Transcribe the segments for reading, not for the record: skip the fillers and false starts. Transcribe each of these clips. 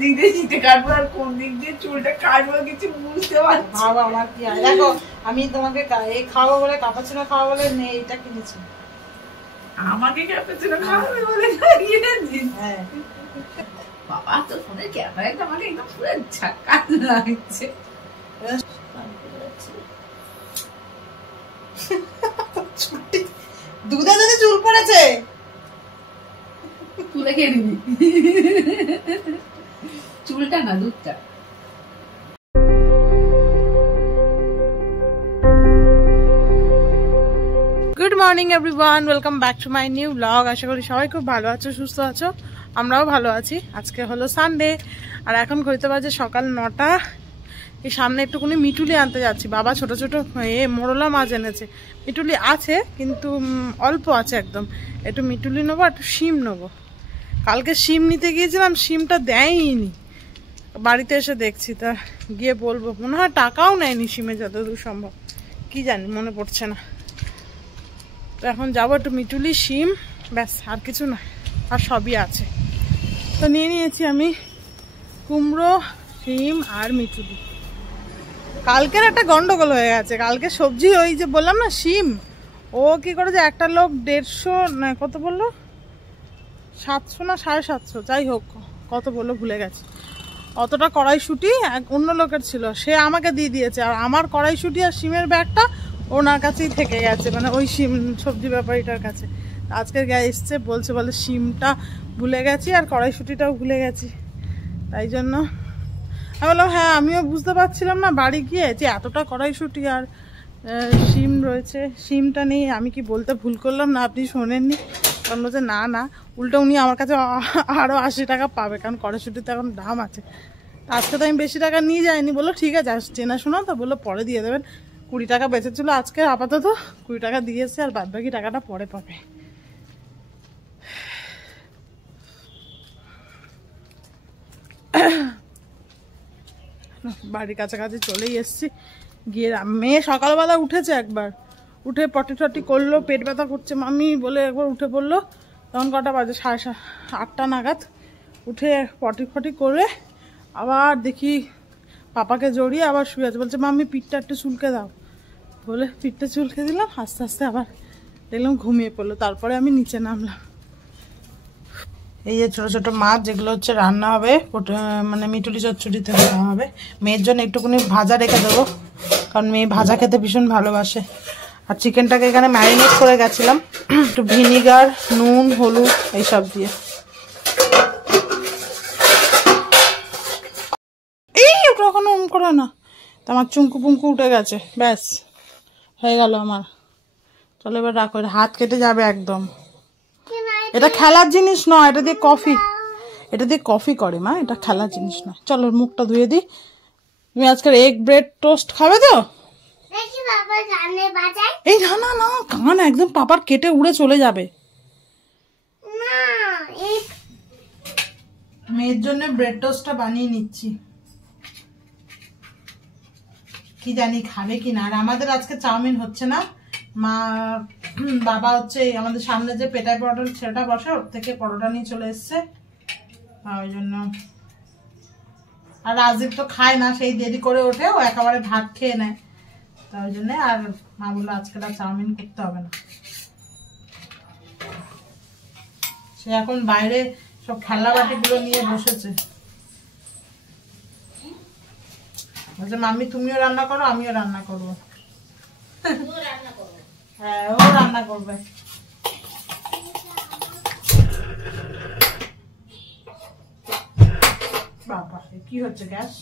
দিক দিয়ে চিটে কাটবো আর কোন দিক দিয়ে চুলটা কাটবো কিছু বুঝতে পারছি। বাবা আমার কি হয় দেখো, আমি তোমাকে এই খাওয়াবো বলে কাপাচিনো খাওয়া বলে এইটা কিনেছি। আমাকে ক্যাপাচিনো খাওয়াবে বলে হ্যাঁ বাবা তো ফোনের ক্যামেরাটা আমাকে একদম পুরো ঝাক্কাস লাগছে। দুধে দুধে চুল পড়েছে, তুলে খেয়ে দিবি চুলটা না দুধটা। Good morning everyone, welcome back to my new blog. আশা করি সবাই খুব ভালো আছো, সুস্থ আছো, আমরাও ভালো আছি। আজকে হলো সানডে আর এখন ঘড়িতে বাজে সকাল 9টা। এই সামনে একটুখানি মিটুলি আনতে যাচ্ছি। বাবা ছোট ছোট মোরলা মাছ এনেছে। মিটুলি আছে কিন্তু অল্প আছে একদম। একটু মিটুলি নেবো, একটু শিম নেবো। কালকে শিম নিতে গিয়েছিলাম, শিমটা দেয়নি। বাড়িতে এসে দেখছি, তা গিয়ে বলবো। মনে হয় টাকাও নেয়নি শিমে, যতদূর সম্ভব, কি জানি মনে পড়ছে না। তো এখন যাবো একটু মিটুলি, শিম, ব্যাস, আর কিছু না, আর সবই আছে। তো নিয়ে নিয়েছি আমি কুমড়ো, শিম আর মিটুলি। কালকের একটা গন্ডগোল হয়ে গেছে। কালকে সবজি ওই যে বললাম না শিম, ও কি করেছে, একটা লোক 150 না কত বললো, 700 না 750, যাই হোক কত বললো ভুলে গেছে। অতটা কড়াইশুঁটি অন্য লোকের ছিল, সে আমাকে দিয়ে দিয়েছে। আর আমার কড়াইশুঁটি আর শিমের ব্যাগটা ওনার কাছেই থেকে গেছে, মানে ওই শিম সবজি ব্যাপারীটার কাছে। আজকে এসছে বলছে, বলে শিমটা ভুলে গেছি আর কড়াইশুঁটিটাও ভুলে গেছি। তাই জন্য আমি বললাম হ্যাঁ, আমিও বুঝতে পারছিলাম না বাড়ি গিয়ে যে এতটা কড়াইশুঁটি আর শিম রয়েছে, শিমটা নেই। আমি কি বলতে ভুল করলাম না, আপনি শোনেননি? বললো যে না না, উল্টো উনি আমার কাছে আরও 80 টাকা পাবে, কারণ কড়াইশুঁটিতে এখন দাম আছে। আজকে তো আমি বেশি টাকা নিয়ে যাইনি। বললো ঠিক আছে, চেনাশোনা তো, বললো পরে দিয়ে দেবেন। 20 টাকা বেঁচেছিল, আজকে আপাতত 20 টাকা দিয়েছে, আর বাদ বাকি টাকাটা পরে পাবে। বাড়ির কাছাকাছি চলেই এসছি। গিয়ে মেয়ে সকালবেলা উঠেছে একবার, উঠে পটি টটি করলো, পেট ব্যথা করছে মাম্মি বলে একবার উঠে পড়লো। তখন কটা বাজে, 8:30 নাগাদ উঠে পটি ফটি করে আবার দেখি পাপাকে জড়িয়ে আবার শুয়ে আছে। বলছে মাম্মি পিঠটা একটু চুলকে দাও, বলে পিঠটা চুলকে দিলাম। আস্তে আস্তে আবার দেখলাম ঘুমিয়ে পড়লো। তারপরে আমি নিচে নামলাম। এই যে ছোটো ছোটো মাছ, যেগুলো হচ্ছে রান্না হবে, মানে মিটুলি চচ্চড়িতে দেওয়া হবে। মেয়ের জন্য একটুখানি ভাজা রেখে দেবো, কারণ মেয়ে ভাজা খেতে ভীষণ ভালোবাসে। আর চিকেনটাকে এখানে ম্যারিনেট করে গেছিলাম একটু ভিনিগার, নুন, হলুদ এইসব দিয়ে। এই কখনো করে না, তো আমার চুমকু পুমকু উঠে গেছে, ব্যাস হয়ে গেল আমার। চলো এবার রাখো, হাত কেটে যাবে একদম। এটা খেলার জিনিস নয়, এটা দিয়ে কফি, এটা দিয়ে কফি করে মা, এটা খেলার জিনিস নয়। চলো মুখটা ধুয়ে দিই। তুমি আজকের এগ ব্রেড টোস্ট খাবে তো? এই না না না, কান একদম পাপার কেটে উড়ে চলে যাবে। মেয়ের জন্য ব্রেড টোস্টটা বানিয়ে নিচ্ছি, কি জানি খাবে কিনা। আর আমাদের আজকে চাউমিন হচ্ছে না, মা বাবা হচ্ছে আমাদের সামনে যে পেটাই পরোটা ছেলেটা বসে, ওর থেকে পরোটা নিয়ে চলে এসছে, ওই জন্য। আর রাজদীপ তো খায় না, সেই দেরি করে ওঠে, ও একেবারে ভাত খেয়ে নেয়, তাই জন্য। আর মা বললো আজকে আর চাউমিন করতে হবে না। সে এখন বাইরে সব খেলনা বাটিগুলো নিয়ে বসেছে, বলছে মাম্মি তুমিও রান্না করো, আমিও রান্না করবো। হ্যাঁ, ও রান্না করবে। বাবা কি হচ্ছে, গ্যাস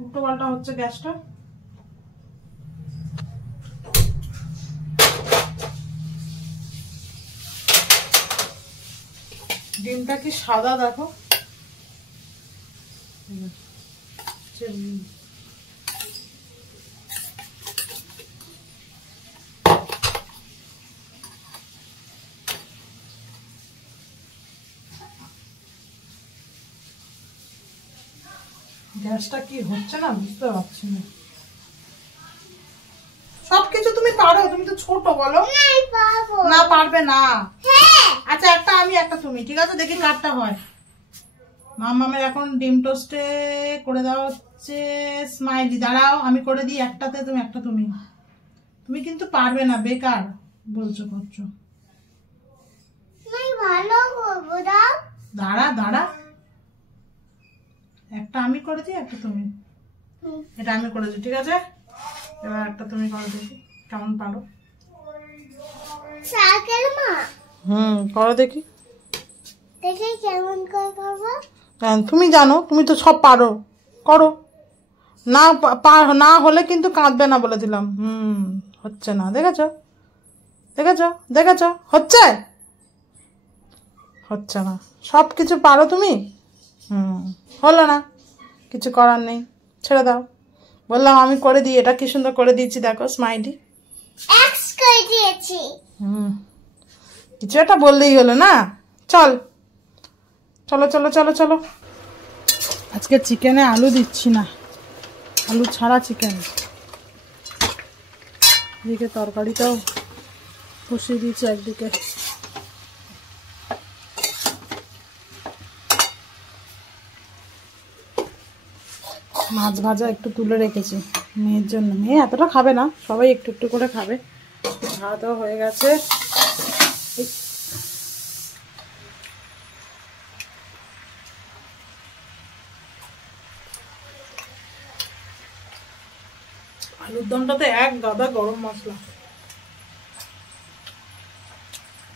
উল্টো পাল্টা হচ্ছে গ্যাসটা। ডিমটা কি সাদা দেখো, গ্যাসটা কি হচ্ছে না বুঝতে পারছি না। সবকিছু তুমি পারো, তুমি তো ছোট বলো? না পারবে না। আচ্ছা একটা আমি একটা তুমি, ঠিক আছে? দেখি কারটা হয়। মামামের এখন ডিম টোস্টে করে দেওয়া হচ্ছে স্মাইলি। দাঁড়াও আমি করে দিই, একটাতে তুমি একটা তুমি। তুমি কিন্তু পারবে না, বেকার বলছো করছো। দাঁড়া দাঁড়া, একটা আমি করে দিই একটা তুমি। এটা আমি করে দিই, ঠিক আছে? এবার একটা তুমি করে দেখি কেমন পারো। করো দেখি। কেমন করে করবো? তুমি জানো, তুমি তো সব পারো, করো। না হলে কিন্তু কাঁদবে না বলে দিলাম। হচ্ছে না, দেখেছো দেখেছো দেখেছো, হচ্ছে হচ্ছে না। সব কিছু পারো তুমি, হলো না, কিছু করার নেই, ছেড়ে দাও। বললাম আমি করে দিই, এটা কি সুন্দর করে দিয়েছি দেখো, স্মাইলি। কিছু একটা বললেই হলো না। চলো চলো চলো চলো। আজকে চিকেনে আলু দিচ্ছি না, আলু ছাড়া চিকেন। এদিকে তরকারিটাও বসিয়ে দিয়েছি একদিকে। মাছ ভাজা একটু তুলে রেখেছি মেয়ের জন্য। মেয়ে এতটা খাবে না, সবাই একটু একটু করে খাবে। ভাতও হয়ে গেছে। আলুর দমটাতে এক গাদা গরম মশলা।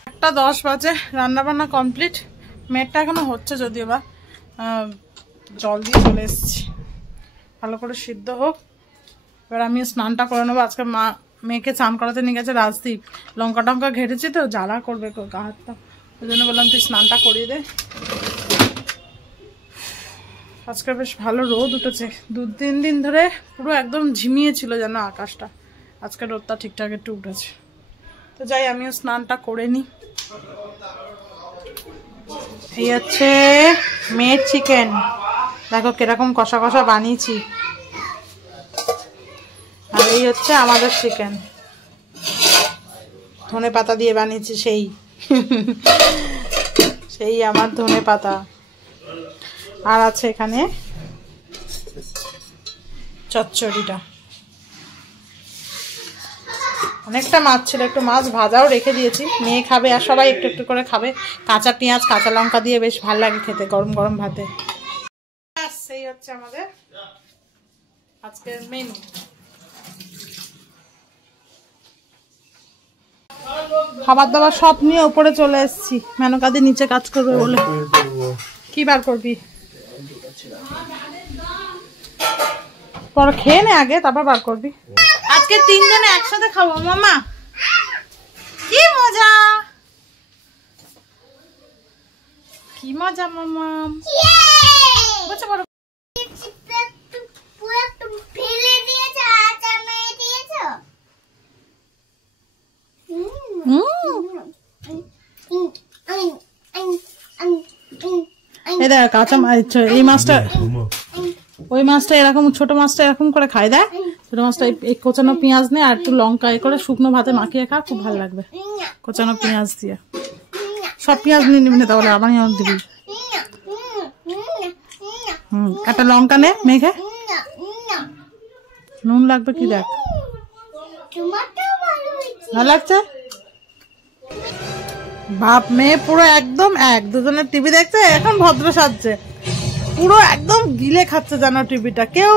1:10 বাজে, রান্না বান্না কমপ্লিট। মেয়েরটা এখনো হচ্ছে, যদিও বা জল দিয়ে চলে এসেছি। ভালো করে সিদ্ধ হোক, এবার আমি স্নানটা করে নেবো। আজকে মেয়েকে চান করাতে নিয়ে গেছে রাজদীপ। লঙ্কা টঙ্কা ঘেটেছি তো, জ্বালা করবে গা হাতটা, ওই জন্য বললাম তুই স্নানটা করিয়ে দে। আজকে বেশ ভালো রোদ উঠেছে, 2-3 দিন ধরে পুরো একদম ঝিমিয়ে ছিল যেন আকাশটা। আজকে রোদটা ঠিকঠাক একটু উঠেছে। তো যাই, আমিও স্নানটা করে নিই। এই হচ্ছে মেয়ের চিকেন, দেখো কিরকম কষা কষা বানিয়েছি। আর এই হচ্ছে আমাদের চিকেন, ধনে পাতা দিয়ে বানিয়েছি, সেই আমার ধনে পাতা। আর আছে এখানে চচ্চড়িটা। অনেকটা মাছ ছিল, একটু মাছ ভাজাও রেখে দিয়েছি। মেয়ে খাবে আর সবাই একটু একটু করে খাবে। কাঁচা পেঁয়াজ কাঁচা লঙ্কা দিয়ে বেশ ভালো লাগে খেতে গরম গরম ভাতে। সেই হচ্ছে আমাদের আজকের মেনু। খাবার দাবার সব নিয়ে উপরে চলে এসেছি, মেনকাদি নিচে কাজ করবে বলে। কি বার করবি? পরে খেয়ে নে আগে, তারপর বার করবি। আজকে 3 জনে একসাথে খাবো মামা, কি মজা, কি মজা মামা। কাঁচা মাছ, এই মাছটা, ওই মাছটা এরকম, ছোট মাছটা এরকম করে খায়। দেখ ছোট মাছটা এই কোচানো পেঁয়াজ নে আর একটু লঙ্কা এ করে শুকনো ভাতে মাখিয়ে খা, খুব ভালো লাগবে কোচানো পেঁয়াজ দিয়ে। সব পেঁয়াজ নিয়ে নিবি না তাহলে, আবার দিবি। একটা লঙ্কা নে মেখে, নুন লাগবে কি দেখ, ভালো লাগছে। বাপ মেয়ে পুরো একদম এক, দুজনের টিভি দেখছে, এখন ভদ্র সাজছে, পুরো একদম গিলে খাচ্ছে যেন টিভিটা। কেউ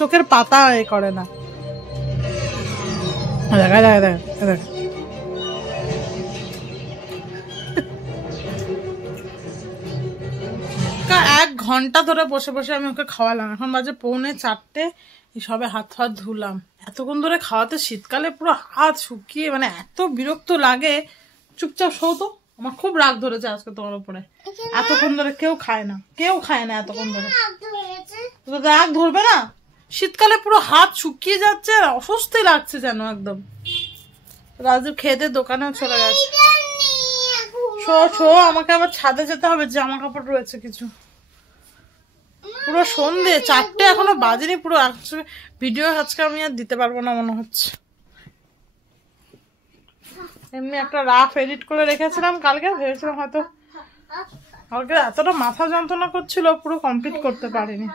চোখের পাতা এ করে না। দেখা দেখা দেখ দেখ, 1 ঘন্টা ধরে বসে বসে আমি ওকে খাওয়ালাম। এখন বাজে 3:45, সবে হাত ফাত ধুলাম। এতক্ষণ ধরে খাওয়াতে শীতকালে পুরো হাত শুকিয়ে, মানে এত বিরক্ত লাগে। চুপচাপ শো তো, আমার খুব রাগ ধরেছে আজকে তোমার উপরে। এতক্ষণ ধরে কেউ খায় না, কেউ খায় না এতক্ষণ ধরে। রাগ ধরবে না? শীতকালে পুরো হাত শুকিয়ে যাচ্ছে, অস্বস্তি লাগছে যেন একদম। রাজু খেতে দোকানেও চলে গেছে। শো, আমাকে আবার ছাদে যেতে হবে, জামা কাপড় রয়েছে কিছু। পুরো সন্ধে 4টে এখনো বাজেনি পুরো। ভিডিও আজকে আমি আর দিতে পারবো না মনে হচ্ছে। এমনি একটা রাফ এডিট করে রেখেছিলাম কালকে, ভেবেছিলাম হয়তো কালকে এতটা মাথা যন্ত্রণা করছিল পুরো কমপ্লিট করতে পারিনি।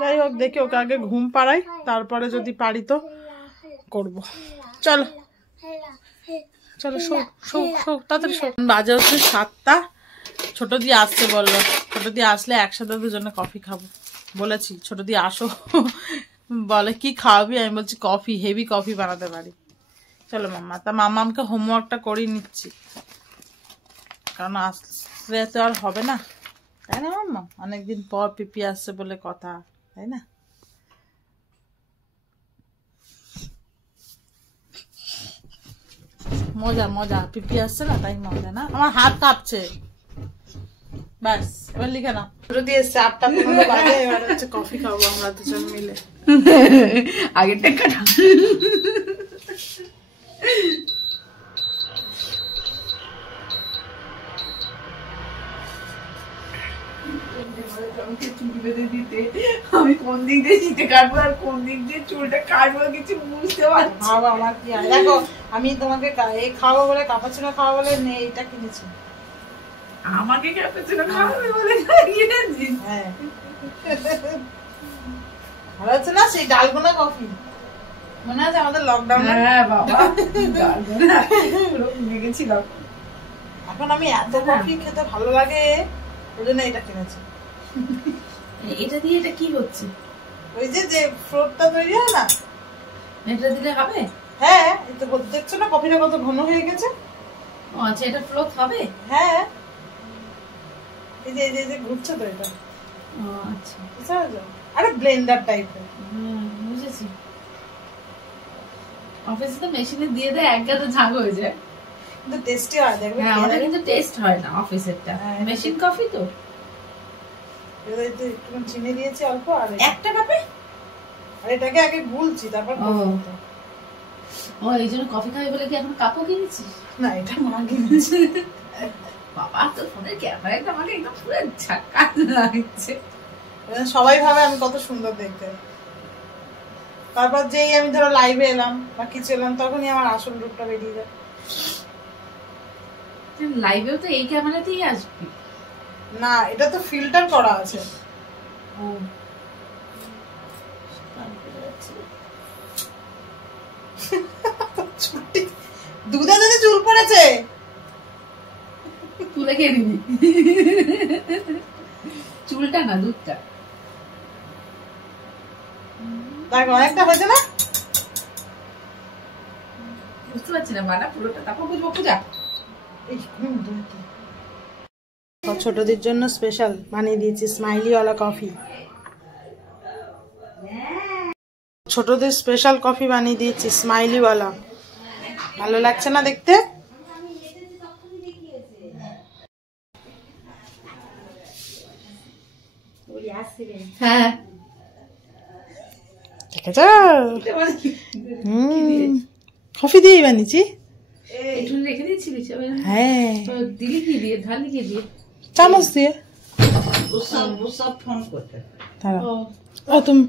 যাই হোক দেখি ওকে আগে ঘুম পাড়াই, তারপরে যদি পারি তো করবো। চলো চলো শো শো শো তাড়াতাড়ি শো। বাজে হচ্ছে 7টা। ছোট দিয়ে আসছে বললো, ছোট দিয়ে আসলে একসাথে দুজনে কফি খাবো বলেছি। ছোট দিয়ে আসো, বলে কি খাওয়াবি, আমি বলছি কফি, হেভি কফি বানাতে পারি। চলো মাম্মা, তা মাম্মামকে হোমওয়ার্কটা করিয়ে নিচ্ছি, কারণ আসলে তো আর হবে না, তাই না মাম্মা? অনেকদিন পর পিপি আসছে বলে কথা, তাই না? মজা মজা, পিপি আসছে না তাই মজা না? আমার হাত কাঁপছে, ব্যাস এবার লিখে নাও। যদি 8:15 বাজে, এবার হচ্ছে কফি খাবো আমরা দুজন মিলে। আগের টাকাটা চুল বেঁধে দিতে, আমি কোন দিক দিয়ে জিতে কাটবো আর কোন দিক দিয়ে চুলটা কাটবো কিছু বুঝতে পারছি। আমার কি হয় দেখো, আমি তোমাকে এই খাওয়াবো বলে, কাপাচিনো খাওয়া বলে এটা কিনেছি। আমাকে ক্যাপাচিনো খাওয়াবে বলে কিনেছি। হ্যাঁ ভালো হচ্ছে না সেই ডালগোনা কফি, মনে আছে আমাদের লকডাউনে? হ্যাঁ বাবা, ডালগোনা পুরো কিনে গেছিলাম। এখন আমি এত কফি খেতে ভালো লাগে, ওই জন্য এটা কিনেছি। এটা দিয়ে এটা কি হচ্ছে? ওই যে যে ফ্লোরটা তৈরি হয় না, এটা দিলে হবে? হ্যাঁ এই তো দেখছো না কফিটা কত ঘন হয়ে গেছে। ও আচ্ছা, এটা ফ্লোর হবে? হ্যাঁ এই যে এই যে ঘুরছে তো এটা। ও আচ্ছা, বুঝতে পারছো? আরে ব্লেন্ডার টাইপের। বুঝেছি। অফিসে তো মেশিনে দিয়ে দেয়, এক গাদা ঝাঁক হয়ে যায়, কিন্তু টেস্টি হয় দেখবে। হ্যাঁ ওটা কিন্তু টেস্ট হয় না অফিসেরটা, মেশিন কফি তো। একটু চিনি দিয়েছি অল্প, আর একটা কাপে, আর এটাকে আগে গুলছি তারপর। ও এই জন্য কফি খাবি বলে কি এখন কাপও কিনেছিস? না এটা মা কিনেছে। বাবা তো ফোনের ক্যামেরাটা আমাকে একদম পুরো ঝাক্কাস লাগছে। সবাই ভাবে আমি কত সুন্দর দেখতে, তারপর যেই আমি ধরো লাইভে এলাম বা কিছু এলাম, তখনই আমার আসল রূপটা বেরিয়ে যায়। লাইভেও তো এই ক্যামেরাতেই আসবি না, এটা তো ফিল্টার করা আছে। দুধে দুধে চুল পড়েছে, তুলে খেয়ে দিবি চুলটা না দুধটা। দেখ অনেকটা হয়েছে না? বুঝতে পারছি না বানা পুরোটা, তারপর বুঝবো পূজা। ছোটদের জন্য স্পেশাল বানিয়ে দিয়েছি স্মাইলিওয়ালা কফি। ছোটদের স্পেশাল কফি বানিয়ে দিয়েছি স্মাইলিওয়ালা। ভালো লাগছে না দেখতে? হ্যাঁ ঠিক আছে, কফি দিয়েই বানিয়েছি। একটু রেখে দিয়েছিলি? হ্যাঁ দিলি কি দিয়ে, ঢালি কি দিয়ে? চামচ দিয়ে। ও তুমি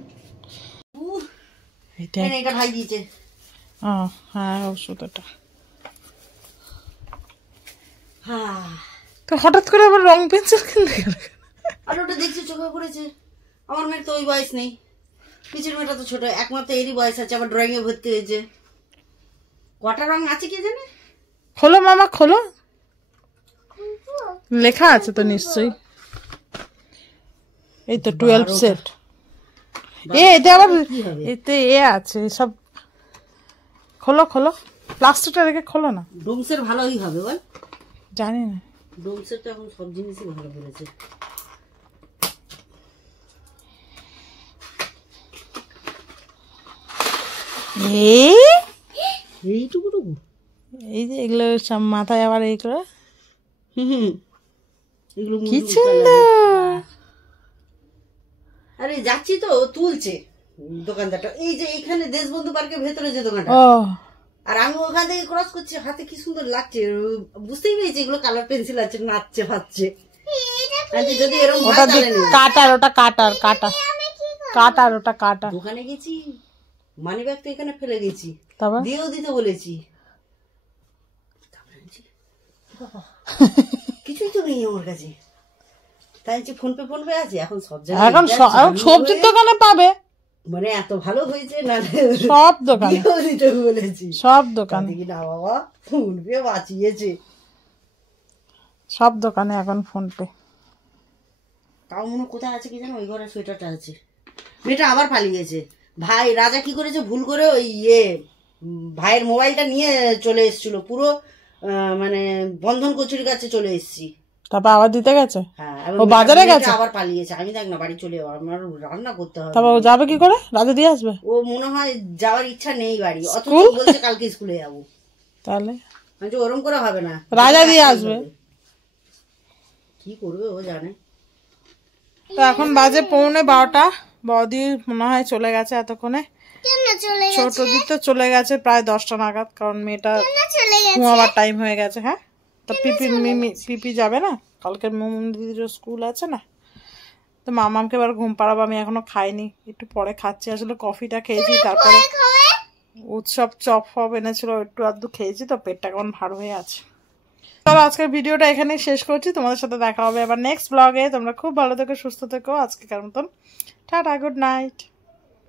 এটা ভাই দিয়েছে। হ্যাঁ ওষুধটা তো হঠাৎ করে আবার রং পেন্সিল কিনতে গেল। আর ওটা দেখছি চোখে পড়েছে। আমার মেয়ের তো ওই বয়স নেই, পিছের মেয়েটা তো ছোট, একমাত্র এরই বয়স আছে, আবার ড্রয়িং এ ভর্তি হয়েছে। কটা রং আছে কে জানে? খোলো মামা খোলো, লেখা আছে তো নিশ্চয়ই। এই তো 12 সেট। এতে আবার এতে আছে সব। খোলো খোলো, প্লাস্টিকটা রেখে খোলো না। ডোমসের ভালোই হবে বল, জানি না। ডোমসের তো এখন সব জিনিসই ভালো করেছে। এইটুকু এই যে এগুলো সব মাথায় আবার এইগুলো এগুলো কি সুন্দর। আরে যাচ্ছি তো তুলছে দোকানদারটা, এই যে এখানে দেশবন্ধু পার্কের ভেতরে যে দোকানটা, আর আমি ওখান থেকে ক্রস করছি, হাতে কি সুন্দর লাগছে। বুঝতেই পেরেছি এগুলো কালার পেন্সিল আছে, নাচছে ফাচ্ছে। যদি এরকম কাটার, ওটা কাটার, কাটা কাটার, ওটা কাটার। দোকানে গেছি, মানি ব্যাগ তো এখানে ফেলে গেছি, তারপর দিয়েও দিতে বলেছি, কিছুই তো নেই আমার কাছে, তাই যে ফোন পে আছে এখন সব এখন সবজির দোকানে পাবে, মানে এত ভালো হয়েছে না সব দোকানে বলেছি, সব দোকানে না বাবা ফোন পে বাঁচিয়েছে, সব দোকানে এখন ফোন পে। তাও মনে কোথায় আছে কি জানো, ওই ঘরে সোয়েটারটা আছে। মেয়েটা আবার পালিয়েছে। ভাই রাজা কি করেছে, ভুল করে ওই ভাইয়ের মোবাইলটা নিয়ে চলে এসেছিল, পুরো মানে বন্ধন কচুরির কাছে চলে এসেছি। তারপর আবার দিতে গেছে, হ্যাঁ ও বাজারে গেছে, আবার পালিয়েছে। আমি দেখ না বাড়ি চলে যাবো, আমার রান্না করতে হবে। তারপর ও যাবে কি করে, রাজা দিয়ে আসবে? ও মনে হয় যাওয়ার ইচ্ছা নেই বাড়ি, অথচ বলছে কালকে স্কুলে যাবো। তাহলে ওরম করে হবে না, রাজা দিয়ে আসবে, কি করবে ও জানে। তো এখন বাজে 11:45, বৌদি মনে হয় চলে গেছে এতক্ষণে। ছোট দি তো চলে গেছে প্রায় 10টা নাগাদ, কারণ মেয়েটা ঘুমাবার টাইম হয়ে গেছে। হ্যাঁ, তো পিপি যাবে না, কালকে মোমন দিদির স্কুল আছে না, তো মামামকে এবার ঘুম পাড়াবো। আমি এখনো খাইনি, একটু পরে খাচ্ছি। আসলে কফিটা খেয়েছি, তারপরে উৎসব চপ ফপ এনেছিল, একটু আধটু খেয়েছি, তো পেটটা কেমন ভার হয়ে আছে। চলো আজকের ভিডিওটা এখানেই শেষ করছি, তোমাদের সাথে দেখা হবে আবার নেক্সট ব্লগে। তোমরা খুব ভালো থেকো, সুস্থ থেকো। আজকে কার মতন টাটা, গুড নাইট।